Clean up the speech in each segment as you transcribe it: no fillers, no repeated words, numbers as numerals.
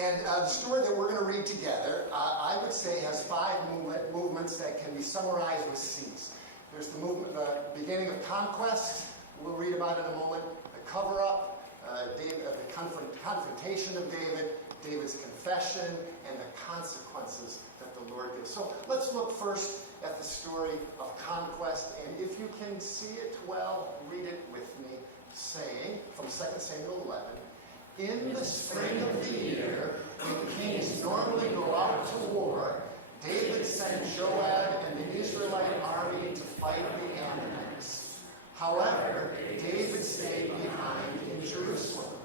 And the story that we're going to read together, I would say, has 5 movements that can be summarized with C's. There's the movement, the beginning of conquest. We'll read about it in a moment. The cover-up, the confrontation of David, David's confession, and the consequences that the Lord gives. So let's look first at the story of conquest. And if you can see it well, read it with me, saying, from 2 Samuel 11, in the spring of the year, when kings normally go out to war, David sent Joab and the Israelite army to fight the Ammonites. However, David stayed behind in Jerusalem.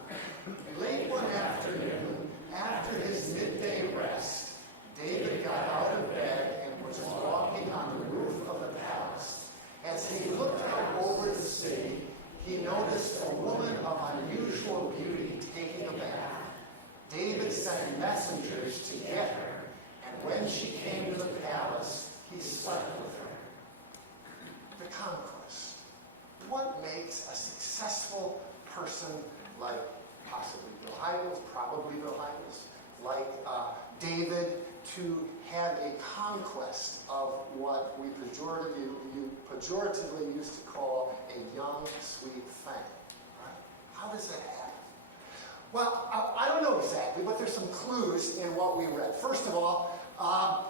Late one afternoon, after his midday rest, David got out of bed and was walking on the roof of the palace. As he looked out over the city, he noticed a woman of unusual beauty taking a bath. David sent messengers to get her, and when she came to the palace, he slept with her. The conquest. What makes a successful person like possibly Bill Hybels, probably Bill Hybels, like David, to have a conquest of what we pejoratively used to call a young, sweet thing? Right? How does that happen? Well, I don't know exactly, but there's some clues in what we read. First of all,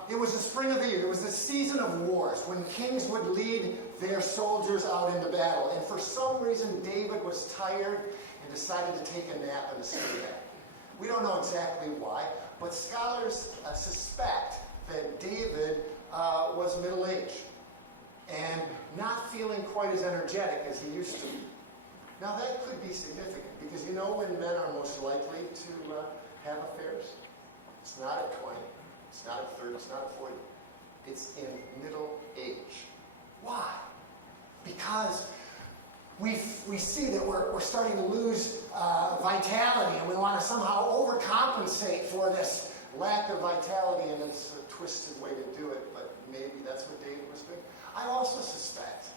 it was the spring of the year. It was the season of wars, when kings would lead their soldiers out into battle. And for some reason, David was tired and decided to take a nap in the city. We don't know exactly why, but scholars suspect that David was middle-aged and not feeling quite as energetic as he used to be. Now that could be significant, because you know when men are most likely to have affairs? It's not at 20, it's not at 30, it's not at 40. It's in middle age. Why? Because we see that we're starting to lose vitality, and we want to somehow overcompensate for this lack of vitality, and it's a twisted way to do it, but maybe that's what David was doing. I also suspect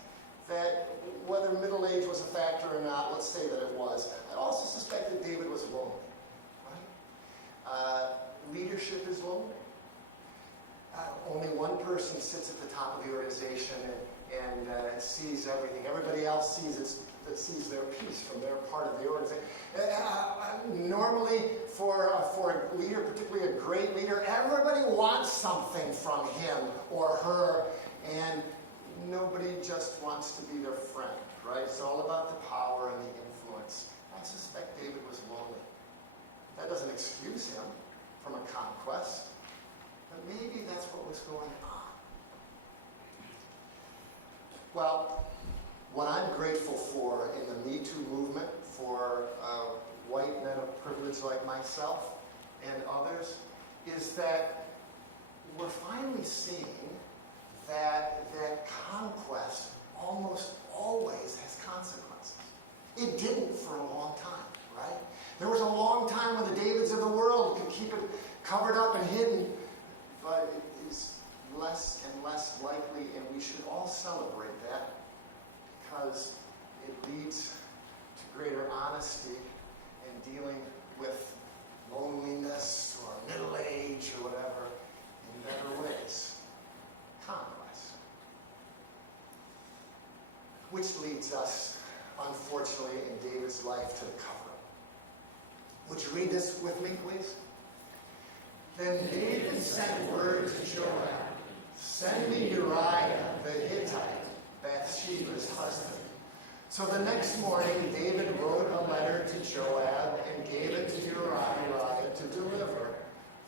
that whether middle age was a factor or not, let's say that it was, I also suspect that David was lonely. Right? Leadership is lonely. Only one person sits at the top of the organization and sees everything. Everybody else sees their piece from their part of the organization. Normally, for a leader, particularly a great leader, everybody wants something from him or her, and nobody just wants to be their friend, right? It's all about the power and the influence. I suspect David was lonely. That doesn't excuse him from a conquest, but maybe that's what was going on. Well, what I'm grateful for in the Me Too movement, for white men of privilege like myself and others, is that we're finally seeing that conquest almost always has consequences. It didn't for a long time, right? There was a long time when the Davids of the world could keep it covered up and hidden, but it is less and less likely, and we should all celebrate that, because it leads to greater honesty in dealing with loneliness or middle age or whatever in better ways. Conquest. Which leads us, unfortunately, in David's life to the cover-up. Would you read this with me, please? Then David sent word to Joab, "Send me Uriah the Hittite, Bathsheba's husband." So the next morning, David wrote a letter to Joab and gave it to Uriah to deliver.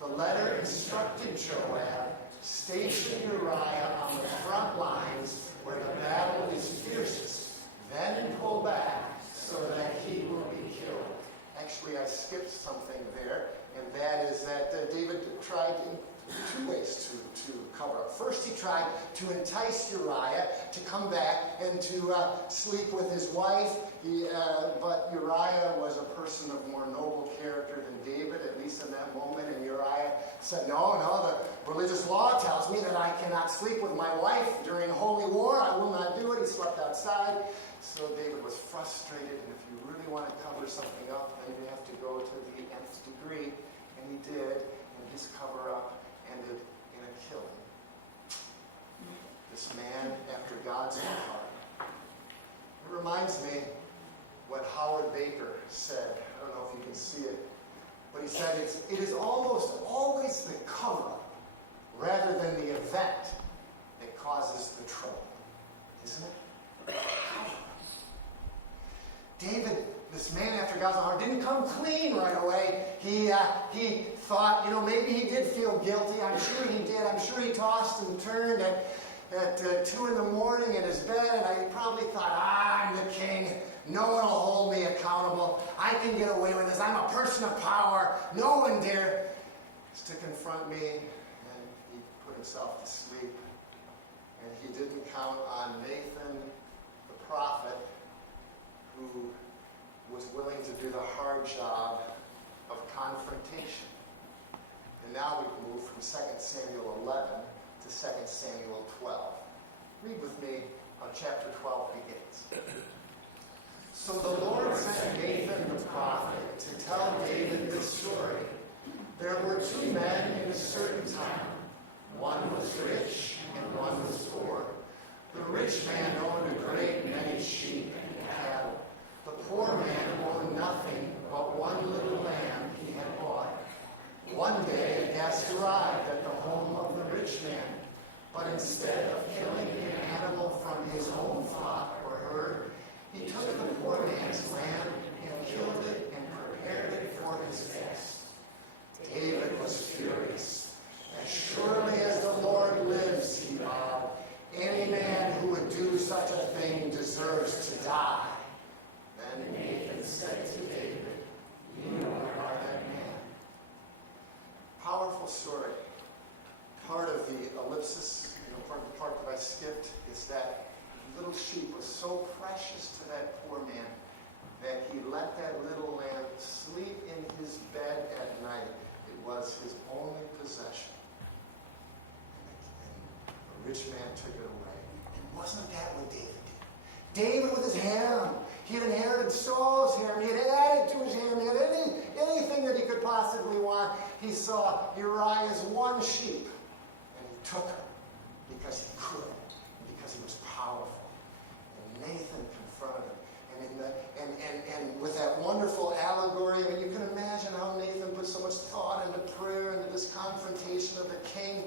The letter instructed Joab, "Station Uriah on the front lines where the battle is fiercest, then pull back so that he will be killed." Actually, I skipped something there, and that is that David tried in two ways to cover up. First, he tried to entice Uriah to come back and to sleep with his wife. But Uriah was a person of more noble character than David, at least in that moment. And Uriah said, no, the religious law tells me that I cannot sleep with my wife during holy war. I will not do it. He slept outside. So David was frustrated. And if you really want to cover something up, then you have to go to the nth degree. And he did. that it is almost always the cover-up rather than the event that causes the trouble, isn't it? David, this man after God's own heart, didn't come clean right away. He thought, maybe he did feel guilty. I'm sure he did. I'm sure he tossed and turned at 2 in the morning in his bed, and I probably thought, I'm the king. No one will hold me accountable. I can get away with this. I'm a person of power. No one dares to confront me. And he put himself to sleep. And he didn't count on Nathan, the prophet, who was willing to do the hard job of confrontation. And now we move from 2 Samuel 11 to 2 Samuel 12. Read with me how chapter 12 begins. So the Lord sent Nathan the prophet to tell David this story. There were 2 men in a certain town. One was rich and one was poor. The rich man owned a great many sheep and cattle. The poor man owned nothing but one little lamb he had bought. One day a guest arrived at the home of the rich man, but instead of killing an animal from his own flock or herd, he took the poor man's lamb and killed it and prepared it for his guest. David was furious. As surely as the Lord lives, he vowed, any man who would do such a thing deserves to die. Then Nathan said to David, you are that man. Powerful story. Part of the ellipsis, the part that I skipped, is that little sheep was so precious to that poor man that he let that little lamb sleep in his bed at night. It was his only possession. And the rich man took it away. And wasn't that what David did? David with his ham. He had inherited Saul's ham. He had added to his ham. He had anything that he could possibly want. He saw Uriah's one sheep, and he took her because he could, because he was powerful. And Nathan confronted him. And with that wonderful allegory, you can imagine how Nathan put so much thought into prayer, into this confrontation of the king.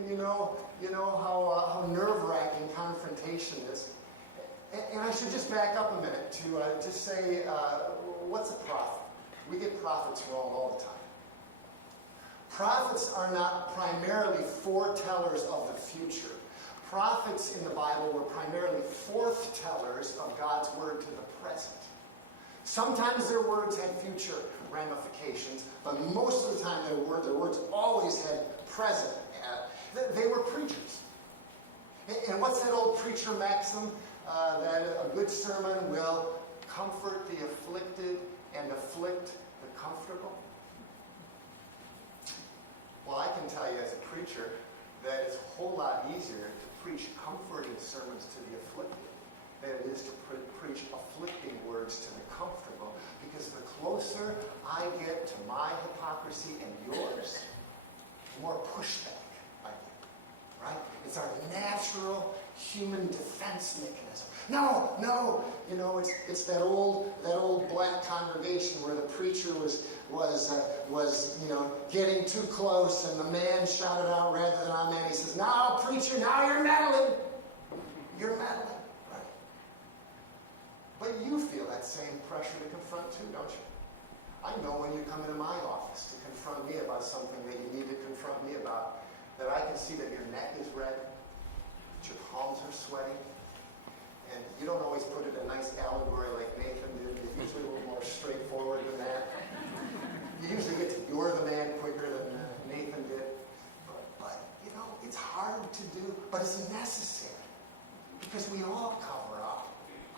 You know how nerve-wracking confrontation is. And I should just back up a minute to just say, what's a prophet? We get prophets wrong all the time. Prophets are not primarily foretellers of the future. Prophets in the Bible were primarily forthtellers of God's word to the present. Sometimes their words had future ramifications, but most of the time their words always had present. They were preachers. And what's that old preacher maxim? That a good sermon will comfort the afflicted and afflict the comfortable? Well, I can tell you as a preacher that it's a whole lot easier to preach comforting sermons to the afflicted than it is to preach afflicting words to the comfortable, because the closer I get to my hypocrisy and yours, the more pushback I get, right? It's our natural human defense mechanism. No, it's that old black congregation where the preacher was getting too close, and the man shouted out rather than on man. He says, "Now, preacher, now you're meddling. You're meddling." Right? But you feel that same pressure to confront too, don't you? I know when you come into my office to confront me about something that you need to confront me about, that I can see that your neck is red, that your palms are sweaty, and you don't always put it in a nice allegory like Nathan did. It's usually a little more straightforward than that. You usually get to "you're the man" quicker than Nathan did. But it's hard to do, but it's necessary. Because we all cover up.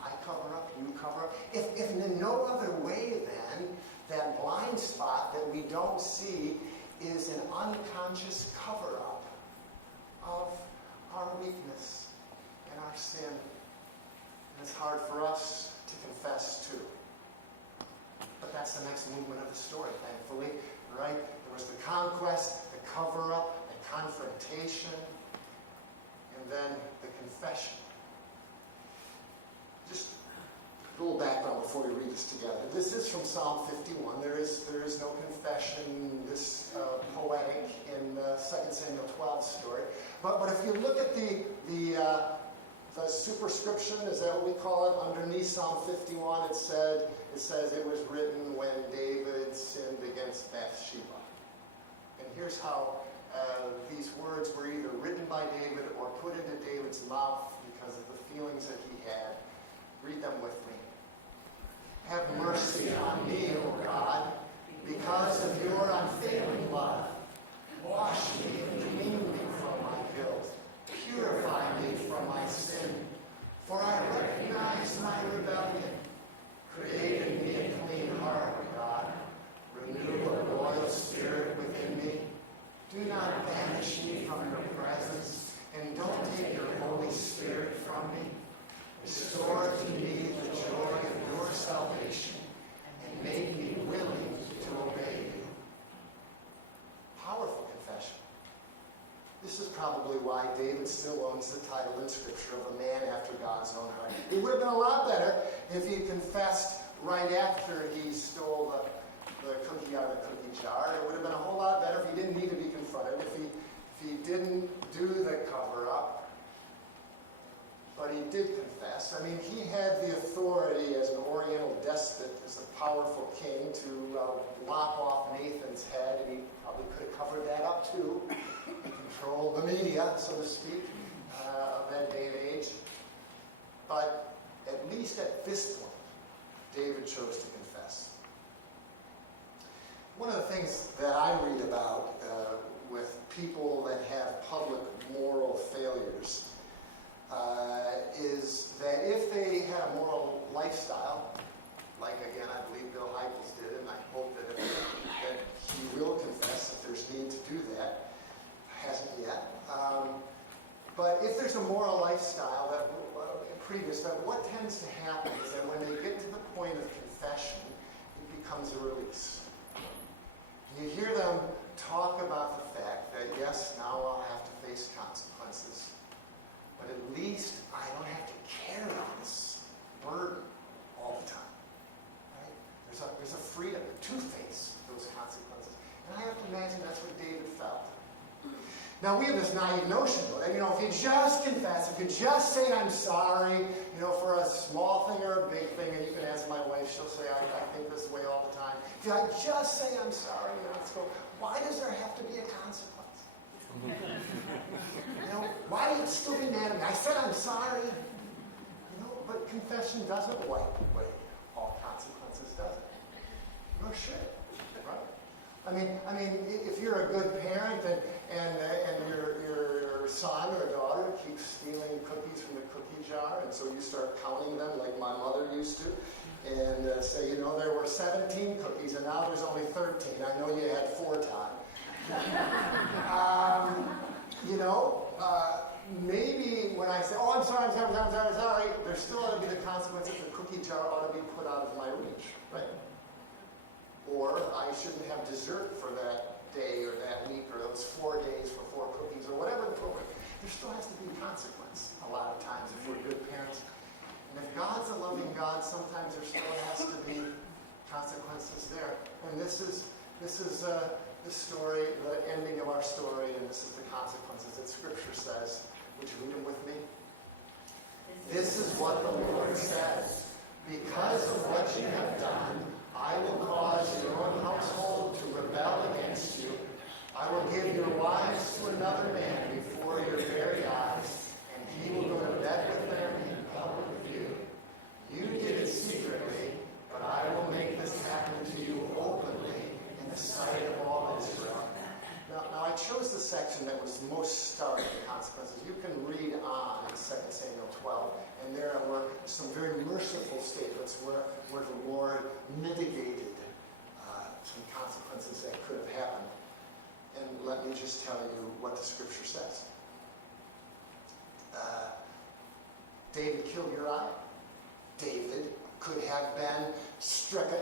I cover up, you cover up. If in no other way, then, that blind spot that we don't see is an unconscious cover-up of our weakness and our sin. And it's hard for us to confess too. But that's the next movement of the story, thankfully, right? There was the conquest, the cover-up, the confrontation, and then the confession. Just a little background before we read this together. This is from Psalm 51. There is the story. But if you look at the superscription, is that what we call it? Underneath Psalm 51, it says it was written when David sinned against Bathsheba. And here's how these words were either written by David or put into David's mouth because of the feelings that he had. Read them with me. Have mercy on me, O God, because of your unfailing love. Wash me and clean me from my guilt. Purify me from my sin. For I recognize my rebellion. Create in me a clean heart, O God. Renew a loyal spirit within me. Do not banish me from your presence, and don't take your Holy Spirit from me. Restore to me the joy of your salvation, and make me willing to obey you. Powerful confession. This is probably why David still owns the title in Scripture of a man after God's own heart. It would have been a lot better if he confessed right after he stole the cookie out of the cookie jar. It would have been a whole lot better if he didn't need to be confronted, if he didn't do the cover-up. But he did confess. I mean, he had the authority as an Oriental despot, as a powerful king, to lop off Nathan's head, and he probably could have covered that up too. Control the media, so to speak, of that day and age. But at least at this point, David chose to confess. One of the things that I read about with people that have public moral failures is that if they had a moral lifestyle, like again I believe Bill Hybels did, and I hope that he will confess if there's need to do that, hasn't yet. But if there's a moral lifestyle that what tends to happen is that when they get to the point of confession, it becomes a release. You hear them talk about the fact that yes, now I'll have to face consequences. But at least I don't have to carry this burden all the time. Right? There's a freedom to face those consequences. And I have to imagine that's what David felt. Now we have this naive notion, though, that if you just confess, if you just say I'm sorry, for a small thing or a big thing, and you can ask my wife, she'll say I think this way all the time. If I just say I'm sorry, let's go. Why does there have to be a consequence? Why do you still be mad at me? I said I'm sorry. But confession doesn't wipe away all consequences, does it? Nor should it, right? I mean, if you're a good parent and your son or daughter keeps stealing cookies from the cookie jar, and so you start counting them like my mother used to, and say, there were 17 cookies and now there's only 13. I know you had 4 times. Maybe when I say, oh, I'm sorry, there still ought to be the consequence that the cookie jar ought to be put out of my reach, right? Or I shouldn't have dessert for that day or that week or those 4 days for 4 cookies or whatever the program. There still has to be consequence a lot of times if we're good parents. And if God's a loving God, sometimes there still has to be consequences there. And this is the story, the ending of our story, and this is the consequences that Scripture says. Would you read them with me? This is what the Lord says. Because of what you have done, I will cause your own household to rebel against you. I will give your wives to another man before your very eyes, and he will go to bed with them in public view. You did it secretly, but I will make this happen to you openly in the sight of all Israel. Now I chose the section that was most stark in consequences. You can read on in 2 Samuel 12, and there were some very merciful statements where the Lord mitigated some consequences that could have happened. And let me just tell you what the Scripture says. David killed Uriah. David could have been struck